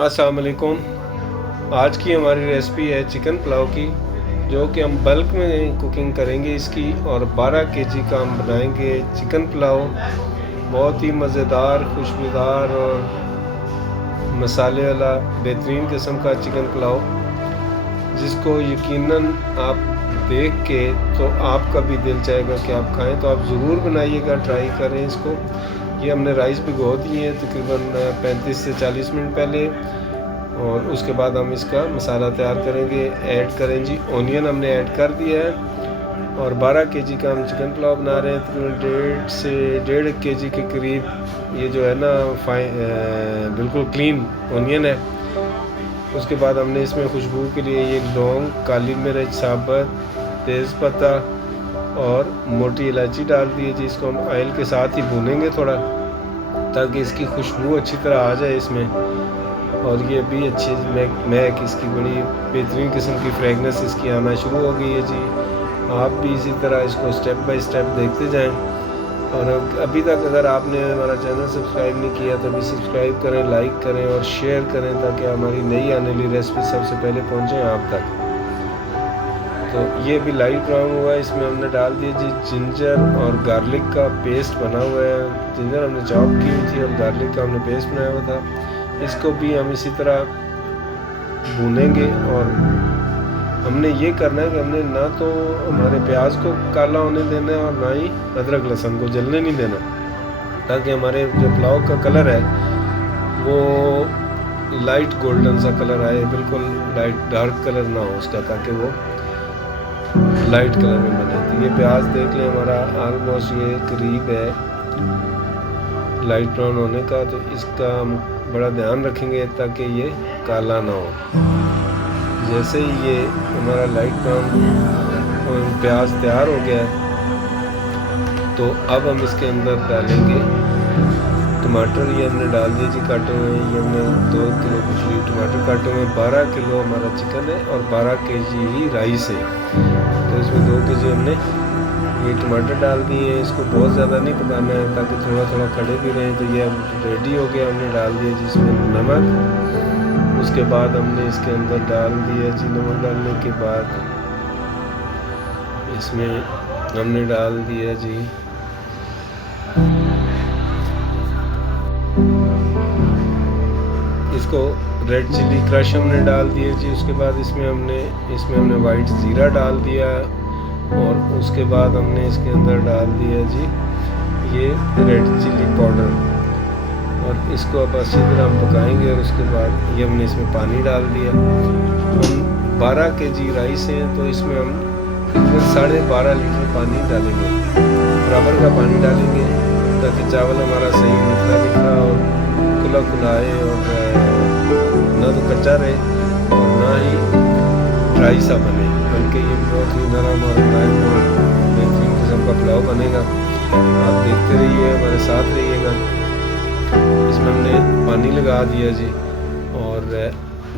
अस्सलाम वालेकुम। आज की हमारी रेसिपी है चिकन पुलाव की, जो कि हम बल्क में कुकिंग करेंगे इसकी, और 12 केजी का हम बनाएंगे चिकन पुलाव। बहुत ही मज़ेदार, खुशबूदार और मसाले वाला बेहतरीन किस्म का चिकन पुलाव, जिसको यकीनन आप देख के तो आपका भी दिल चाहेगा कि आप खाएं। तो आप ज़रूर बनाइएगा, ट्राई करें इसको। ये हमने राइस भिगो दिए हैं तकरीबन 35 से 40 मिनट पहले, और उसके बाद हम इसका मसाला तैयार करेंगे। ऐड करें जी ओनियन, हमने ऐड कर दिया है। और 12 केजी का हम चिकन पुलाव बना रहे हैं, तकरीबन 1.5 से 1.5 केजी के करीब। ये जो है ना बिल्कुल क्लीन ओनियन है। उसके बाद हमने इसमें खुशबू के लिए ये लौंग, काली मिर्च साबुत, तेज़पत्ता और मोटी इलायची डाल दी है जी। इसको हम ऑयल के साथ ही भूनेंगे थोड़ा, ताकि इसकी खुशबू अच्छी तरह आ जाए इसमें, और ये भी अच्छी महक इसकी बड़ी बेहतरीन किस्म की फ्रेगनेंस इसकी आना शुरू हो गई है जी। आप भी इसी तरह इसको स्टेप बाय स्टेप देखते जाएं। और अभी तक अगर आपने हमारा चैनल सब्सक्राइब नहीं किया तो अभी सब्सक्राइब करें, लाइक करें और शेयर करें, ताकि हमारी नई आने वाली रेसिपी सबसे पहले पहुँचें आप तक। तो ये भी लाइट ब्राउन हुआ है। इसमें हमने डाल दिया जी जिंजर और गार्लिक का पेस्ट बना हुआ है। जिंजर हमने चॉप की हुई थी और गार्लिक का हमने पेस्ट बनाया हुआ था। इसको भी हम इसी तरह भूनेंगे, और हमने ये करना है कि हमने ना तो हमारे प्याज को काला होने देना है और ना ही अदरक लहसुन को जलने नहीं देना, ताकि हमारे जो पुलाव का कलर है वो लाइट गोल्डन सा कलर आए, बिल्कुल लाइट डार्क कलर ना हो उसका, ताकि वो लाइट कलर में बने। तो ये प्याज देख लें, हमारा ऑलमोस्ट ये करीब है लाइट ब्राउन होने का। तो इसका हम बड़ा ध्यान रखेंगे ताकि ये काला ना हो। जैसे ही ये हमारा लाइट ब्राउन प्याज तैयार हो गया है, तो अब हम इसके अंदर डालेंगे टमाटर। ये हमने डाल दिए जी काटे हुए। ये हमने 2 किलो के करीब टमाटर काटे हुए। 12 किलो हमारा चिकन है और 12 केजी ही राइस है, तो इसमें 2 केजी हमने ये टमाटर डाल दिए हैं। इसको बहुत ज़्यादा नहीं पकाना है, ताकि थोड़ा थोड़ा खड़े भी रहें। तो ये अब रेडी हो गया। हमने डाल दिया जिसमें नमक। उसके बाद हमने इसके अंदर डाल दिया जी, नमक डालने के बाद इसमें हमने डाल दिया जी इसको रेड चिली क्रश हमने डाल दिया जी। उसके बाद इसमें हमने वाइट ज़ीरा डाल दिया, और उसके बाद हमने इसके अंदर डाल दिया जी ये रेड चिली पाउडर, और इसको अब अच्छी तरह हम पकाएंगे। और उसके बाद ये हमने इसमें पानी डाल दिया। हम 12 केजी राइस हैं, तो इसमें हम 12.5 लीटर पानी डालेंगे, बराबर का पानी डालेंगे, ताकि चावल हमारा सही निकला और खुला खुलाए, और ना तो कच्चा रहे और ना ही ड्राई सा बने, बल्कि ये बहुत ही नरम और मुलायम और बेहतरीन किस्म का पुलाव बनेगा। आप देखते रहिए, हमारे साथ रहिएगा। इसमें हमने पानी लगा दिया जी, और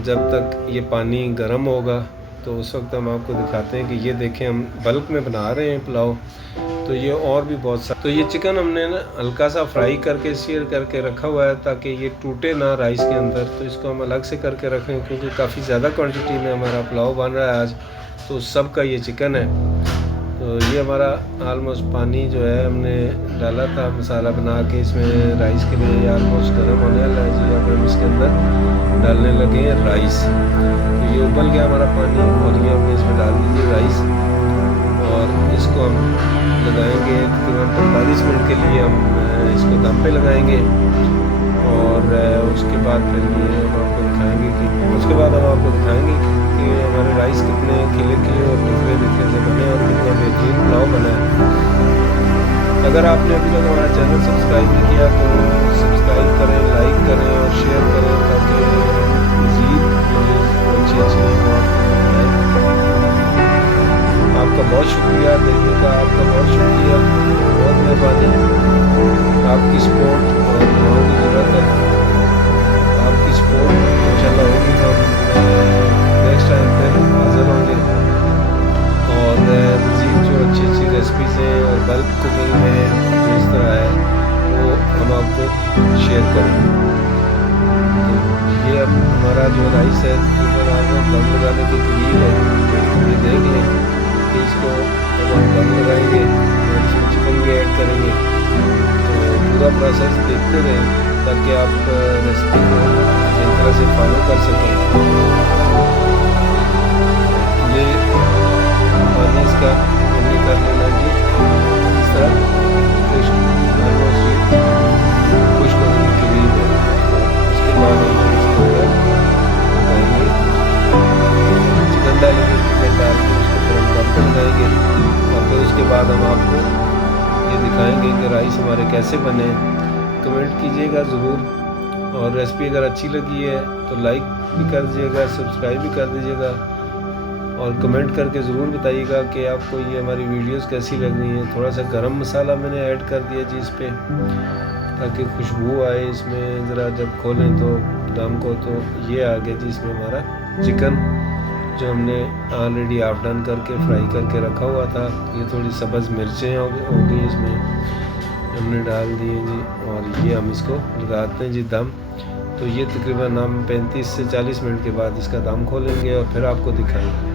जब तक ये पानी गर्म होगा तो उस वक्त हम आपको दिखाते हैं कि ये देखें, हम बल्क में बना रहे हैं पुलाव। तो ये और भी बहुत सा, तो ये चिकन हमने ना हल्का सा फ्राई करके सीयर करके रखा हुआ है, ताकि ये टूटे ना राइस के अंदर। तो इसको हम अलग से करके रखें, क्योंकि काफ़ी ज़्यादा क्वांटिटी में हमारा पुलाव बन रहा है आज, तो सब का ये चिकन है। तो ये हमारा ऑलमोस्ट पानी जो है हमने डाला था मसाला बना के इसमें राइस के लिए, ऑलमोस्ट गर्म होने वाला है जी। अब हम इसके अंदर डालने लगे हैं राइस। तो ये उबल गया हमारा पानी, और ये हमने इसमें डाल दीजिए राइस, और इसको हम लगाएंगे तकरीबन 45 मिनट के लिए। हम इसको दम पे लगाएंगे, और उसके बाद फिर ये हम आपको दिखाएंगे कि हमारे राइस कितने खिले और दिखरे से बने और कितना बेहतरीन पुलाव बना है। अगर आपने अभी तक हमारा चैनल सब्सक्राइब नहीं किया तो सब्सक्राइब करें, लाइक करें और शेयर करें, ताकि मज़ीद अच्छी आपका बहुत शुक्रिया देखने का, आपका बहुत शुक्रिया, बहुत मेहरबानी। आपकी सपोर्ट और दुआओं की ज़रूरत है। आपकी सपोर्ट इंशाल्लाह होगी तो नेक्स्ट टाइम फिर हाज़िर होंगे, और मज़ीद जो अच्छी रेसिपीज़ हैं और बल्क कुकिंग में जो इस तरह है वो हम आपको शेयर करेंगे। तो हमारा जो राइस है तकरीबन दम लगाने के करीब है। ये देख लें कि इसको अब हम दम लगाएंगे और इसमें चिकन भी ऐड करेंगे। तो पूरा प्रोसेस देखते रहें ताकि आप रेसिपी को सही तरह से फॉलो कर सकें। ये पानी इसका हमने कर लेना जी इस तरह खुश्क होने के लिए है। उसके बाद हम इसके अंदर लगाएंगे चिकन डालेंगे, चिकन डाल के उसको फिर हम दम पे लगाएंगे और फिर उसके बाद हम आपको ये दिखाएंगे कि राइस हमारे कैसे बने। कमेंट कीजिएगा ज़रूर और रेसिपी अगर अच्छी लगी है तो लाइक भी कर दीजिएगा, सब्सक्राइब भी कर दीजिएगा और कमेंट करके ज़रूर बताइएगा कि आपको ये हमारी वीडियोस कैसी लग रही हैं। थोड़ा सा गरम मसाला मैंने ऐड कर दिया जी इस पर ताकि खुशबू आए इसमें। ज़रा जब खोलें तो दम को तो ये आ गया जी इसमें हमारा चिकन जो हमने ऑलरेडी हाफ डन करके फ्राई करके रखा हुआ था। ये थोड़ी सब्ज़ मिर्चें हो गई इसमें हमने डाल दिए जी और ये हम इसको लगाते हैं जी दम। तो ये तकरीबन हम 35 से 40 मिनट के बाद इसका दम खोलेंगे और फिर आपको दिखाएंगे।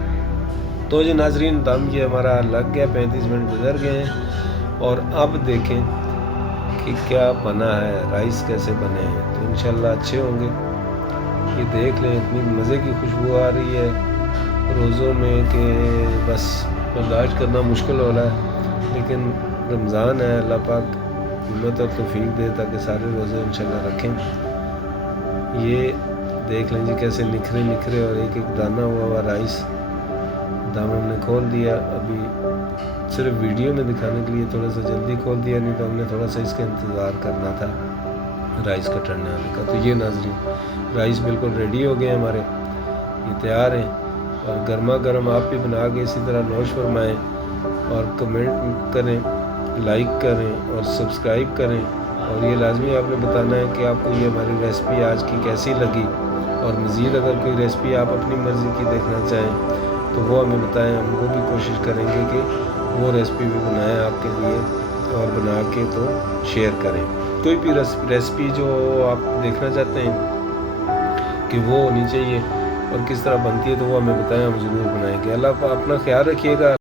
तो जी नाजरीन दम ये हमारा लग गया, 35 मिनट गुजर गए हैं और अब देखें कि क्या बना है, राइस कैसे बने हैं। तो इंशाल्लाह अच्छे होंगे। ये देख लें इतनी मज़े की खुशबू आ रही है रोज़ों में कि बस बर्दाश्त करना मुश्किल हो रहा है, लेकिन रमज़ान है, अल्लाह पाक हिम्मत और तौफीक दे ताकि सारे रोज़े इंशाल्लाह रखें। ये देख लें जी कैसे निखरे निखरे और एक एक दाना हुआ राइस। दम हमने खोल दिया, अभी सिर्फ वीडियो में दिखाने के लिए थोड़ा सा जल्दी खोल दिया, नहीं तो हमने थोड़ा सा इसका इंतज़ार करना था राइस का ठंडे आने का। तो ये नाज़रीन राइस बिल्कुल रेडी हो गए हमारे, ये तैयार हैं और गर्मा गर्म आप भी बना के इसी तरह नोश फरमाएँ और कमेंट करें, लाइक करें और सब्सक्राइब करें। और ये लाजमी आपने बताना है कि आपको ये हमारी रेसिपी आज की कैसी लगी और मज़ीद अगर कोई रेसिपी आप अपनी मर्ज़ी की देखना चाहें तो वो हमें बताएं, हम वो भी कोशिश करेंगे कि वो रेसिपी भी बनाएं आपके लिए और बना के तो शेयर करें। कोई भी रेसिपी जो आप देखना चाहते हैं कि वो होनी चाहिए और किस तरह बनती है तो वो हमें बताएं, हम ज़रूर बनाएंगे। अल्लाह अपना ख्याल रखिएगा।